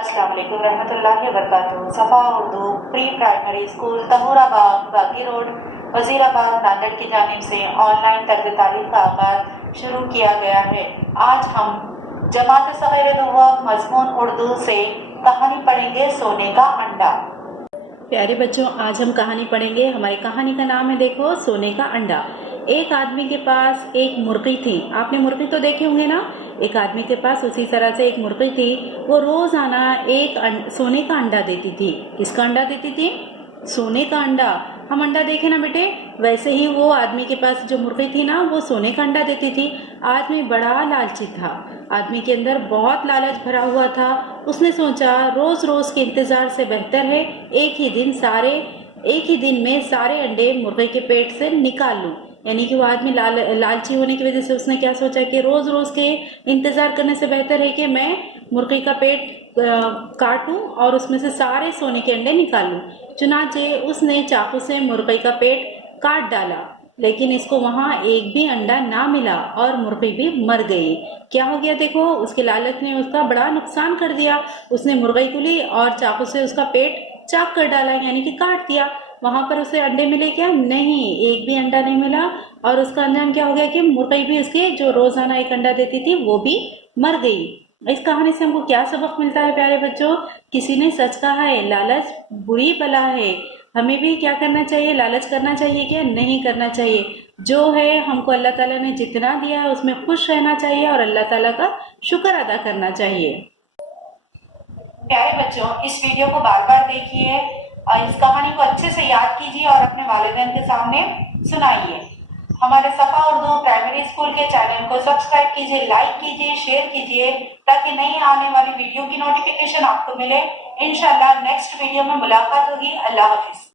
अस्सलाम वालेकुम रहमतुल्लाहि व बरकातुहू। सफ़ा उर्दू प्री प्राइमरी स्कूल तहूराबाद बागी रोड वजीराबाद नांदेड़ की जानिब से ऑनलाइन तर्ज तालीम का आगाज शुरू किया गया है। आज हम जमात सग़ीर दुव्वम मज़मून उर्दू से कहानी पढ़ेंगे सोने का अंडा। प्यारे बच्चों, आज हम कहानी पढ़ेंगे। हमारी कहानी का नाम है, देखो, सोने का अंडा। एक आदमी के पास एक मुर्गी थी। आपने मुर्गी तो देखे होंगे ना। एक आदमी के पास उसी तरह से एक मुर्गी थी। वो रोजाना एक सोने का अंडा देती थी। किसका अंडा देती थी? सोने का अंडा। हम अंडा देखे ना बेटे, वैसे ही वो आदमी के पास जो मुर्गी थी ना, वो सोने का अंडा देती थी। आदमी बड़ा लालची था। आदमी के अंदर बहुत लालच भरा हुआ था। उसने सोचा, रोज रोज के इंतजार से बेहतर है एक ही दिन में सारे अंडे मुर्गे के पेट से निकाल लूं। यानी कि वो आदमी लालची होने की वजह से उसने क्या सोचा कि रोज रोज के इंतजार करने से बेहतर है कि मैं मुर्गी का पेट काटूं और उसमें से सारे सोने के अंडे निकाल लूं। चुनाचे उसने चाकू से मुर्गी का पेट काट डाला, लेकिन इसको वहां एक भी अंडा ना मिला और मुर्गी भी मर गई। क्या हो गया? देखो, उसके लालच ने उसका बड़ा नुकसान कर दिया। उसने मुर्गी को ली और चाकू से उसका पेट चाक कर डाला, यानी कि काट दिया। वहां पर उसे अंडे मिले क्या? नहीं, एक भी अंडा नहीं मिला। और उसका अंजाम क्या हो गया कि मुर्गी भी उसके जो रोजाना एक अंडा देती थी वो भी मर गई। इस कहानी से हमको क्या सबक मिलता है प्यारे बच्चों? किसी ने सच कहा है, लालच बुरी बला है। हमें भी क्या करना चाहिए? लालच करना चाहिए क्या? नहीं करना चाहिए। जो है हमको अल्लाह ताला ने जितना दिया है उसमें खुश रहना चाहिए और अल्लाह ताला का शुक्र अदा करना चाहिए। प्यारे बच्चों, इस वीडियो को बार बार देखिए और इस कहानी को अच्छे से याद कीजिए और अपने वालिदैन के सामने सुनाइए। हमारे सफ़ा उर्दू प्राइमरी स्कूल के चैनल को सब्सक्राइब कीजिए, लाइक कीजिए, शेयर कीजिए, ताकि नई आने वाली वीडियो की नोटिफिकेशन आपको मिले। इंशाल्लाह नेक्स्ट वीडियो में मुलाकात होगी। अल्लाह हाफिज।